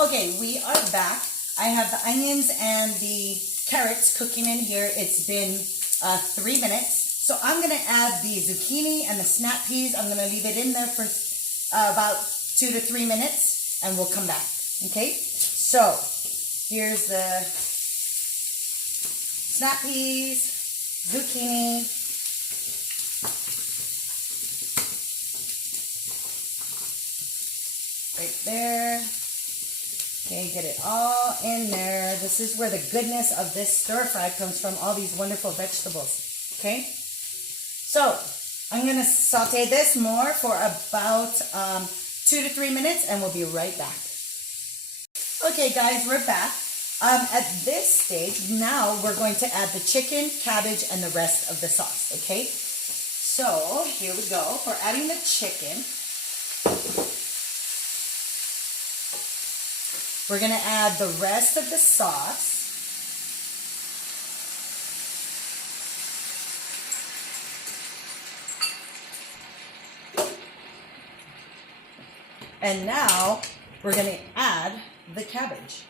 Okay, we are back. I have the onions and the carrots cooking in here. It's been 3 minutes. So I'm going to add the zucchini and the snap peas. I'm going to leave it in there for about 2 to 3 minutes and we'll come back. Okay, so here's the snap peas, zucchini, right there. Okay, get it all in there. This is where the goodness of this stir fry comes from, all these wonderful vegetables. Okay, so I'm going to saute this more for about 2 to 3 minutes and we'll be right back. Okay guys, we're back. At this stage, now we're going to add the chicken, cabbage, and the rest of the sauce, okay? So, here we go. For adding the chicken, we're going to add the rest of the sauce. And now, we're going to add the cabbage.